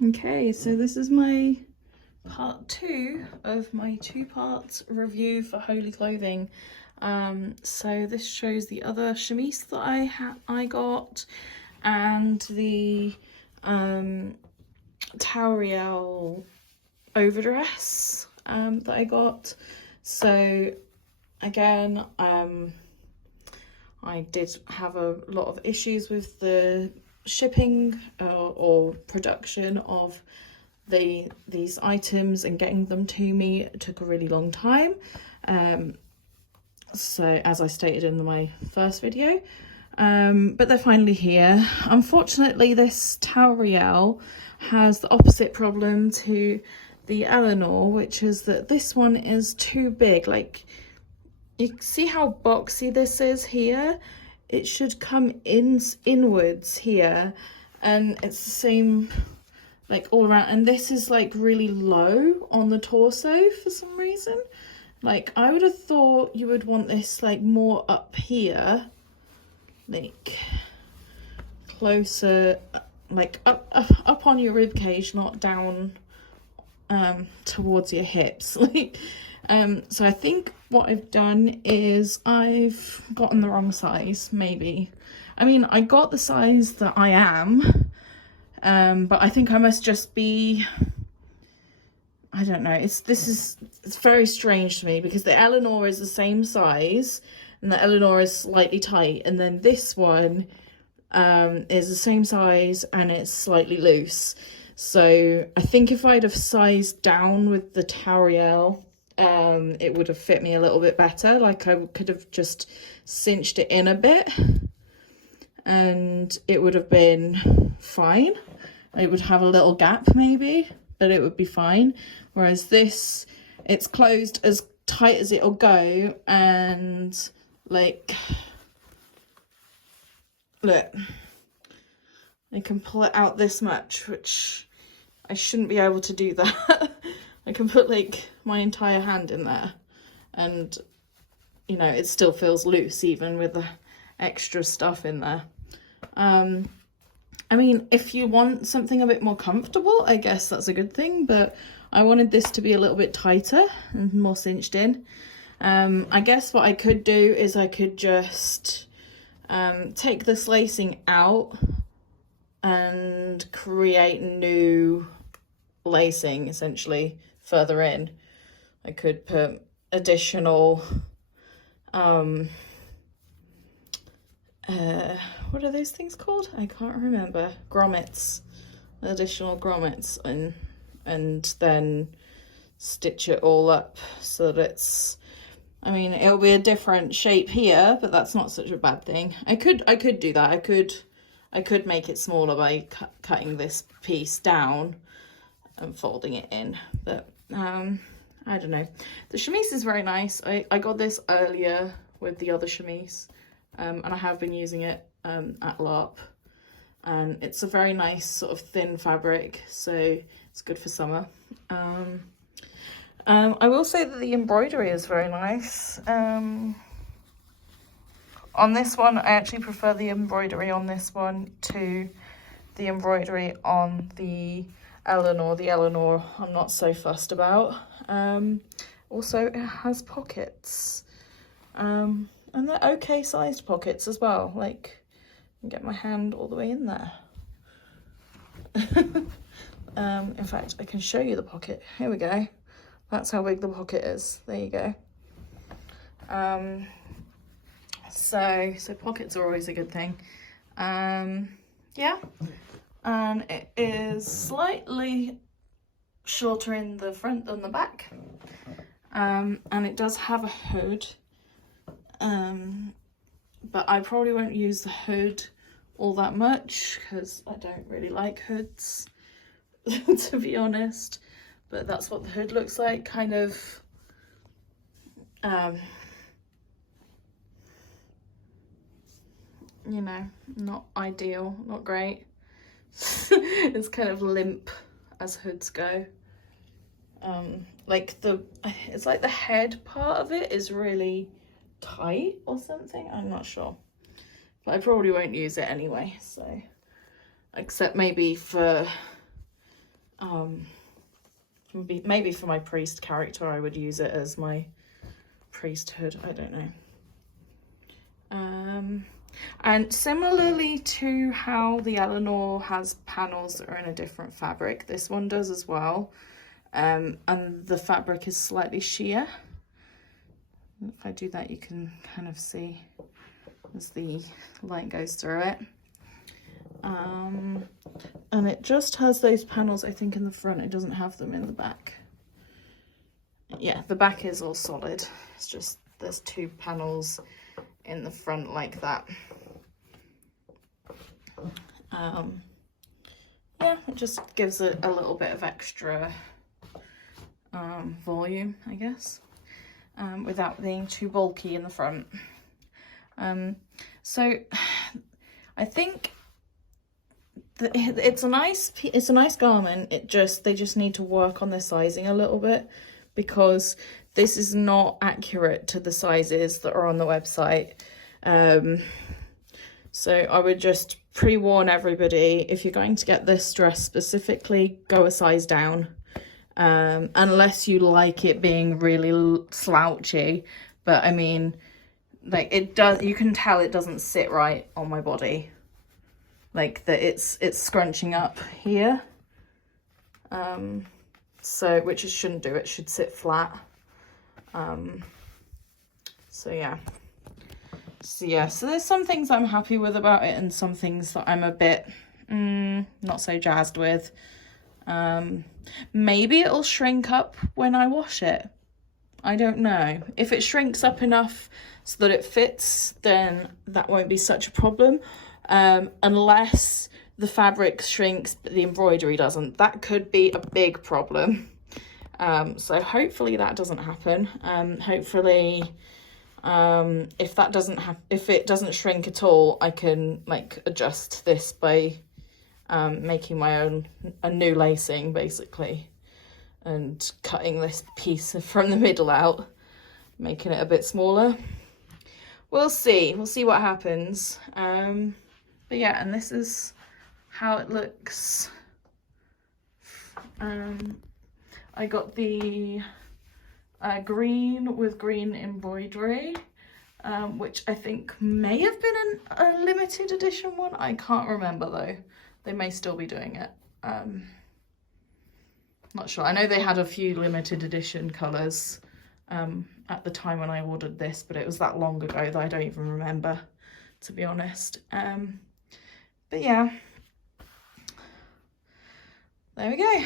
Okay, so this is my part 2 of my 2-part review for HolyClothing. So this shows the other chemise that I got, and the Tauriel overdress that I got. So again, I did have a lot of issues with the shipping or production of these items, and getting them to me took a really long time. So as I stated in my first video, but they're finally here. Unfortunately, this Tauriel has the opposite problem to the Eleanor, which is that this one is too big. Like, you see how boxy this is here? It should come inwards here, and it's the same like all around, and this is like really low on the torso for some reason. Like, I would have thought you would want this like more up here, like closer, like up on your rib cage, not down towards your hips. Like, so I think what I've done is I've gotten the wrong size, maybe. I mean, I got the size that I am, but I think I must just be, I don't know, it's very strange to me, because the Eleanor is the same size and the Eleanor is slightly tight, and then this one is the same size and it's slightly loose. So I think if I'd have sized down with the Tauriel, it would have fit me a little bit better. Like, I could have just cinched it in a bit and it would have been fine. It would have a little gap maybe, but it would be fine. Whereas this, it's closed as tight as it'll go, and like, look, I can pull it out this much, which I shouldn't be able to do that. I can put like my entire hand in there, and you know, it still feels loose even with the extra stuff in there. I mean, if you want something a bit more comfortable, I guess that's a good thing, but I wanted this to be a little bit tighter and more cinched in. I guess what I could do is I could just take this lacing out and create new lacing essentially further in. I could put additional what are those things called? I can't remember. Grommets, additional grommets, and then stitch it all up so that it's, I mean, it'll be a different shape here, but that's not such a bad thing. I could do that. I could make it smaller by cutting this piece down and folding it in, but I don't know. The chemise is very nice. I got this earlier with the other chemise, and I have been using it at LARP, and it's a very nice sort of thin fabric, so it's good for summer. I will say that the embroidery is very nice. On this one, I actually prefer the embroidery on this one to the embroidery on the Eleanor. The Eleanor I'm not so fussed about. Also, it has pockets, and they're okay sized pockets as well. Like, I can get my hand all the way in there. In fact, I can show you the pocket. Here we go. That's how big the pocket is. There you go. So pockets are always a good thing. Yeah, and it is slightly shorter in the front than the back, and it does have a hood, but I probably won't use the hood all that much because I don't really like hoods, to be honest. But that's what the hood looks like, kind of you know, not ideal, not great. It's kind of limp as hoods go. Like it's like the head part of it is really tight or something, I'm not sure, but I probably won't use it anyway, so, except maybe for Maybe for my priest character I would use it as my priesthood, I don't know. And similarly to how the Eleanor has panels that are in a different fabric, this one does as well. And the fabric is slightly sheer. If I do that, you can kind of see as the light goes through it. And it just has those panels, I think, in the front. It doesn't have them in the back. Yeah, the back is all solid. It's just there's 2 panels in the front like that. Yeah, it just gives it a little bit of extra volume, I guess, without being too bulky in the front. So I think that it's a nice garment. They just need to work on their sizing a little bit, because this is not accurate to the sizes that are on the website. So I would just pre-warn everybody, if you're going to get this dress specifically, go a size down, unless you like it being really slouchy. But I mean, like, you can tell it doesn't sit right on my body, like that it's scrunching up here, so which it shouldn't do. It should sit flat. So there's some things I'm happy with about it, and some things that I'm a bit not so jazzed with. Maybe it'll shrink up when I wash it. I don't know. If it shrinks up enough so that it fits, then that won't be such a problem. Unless the fabric shrinks but the embroidery doesn't. That could be a big problem. So hopefully that doesn't happen. Hopefully, if it doesn't shrink at all, I can like adjust this by making a new lacing basically, and cutting this piece from the middle out, making it a bit smaller. We'll see what happens. But yeah, and this is how it looks. I got the green with green embroidery, which I think may have been a limited edition one. I can't remember though. They may still be doing it. Not sure. I know they had a few limited edition colours at the time when I ordered this, but it was that long ago that I don't even remember, to be honest. But yeah, there we go.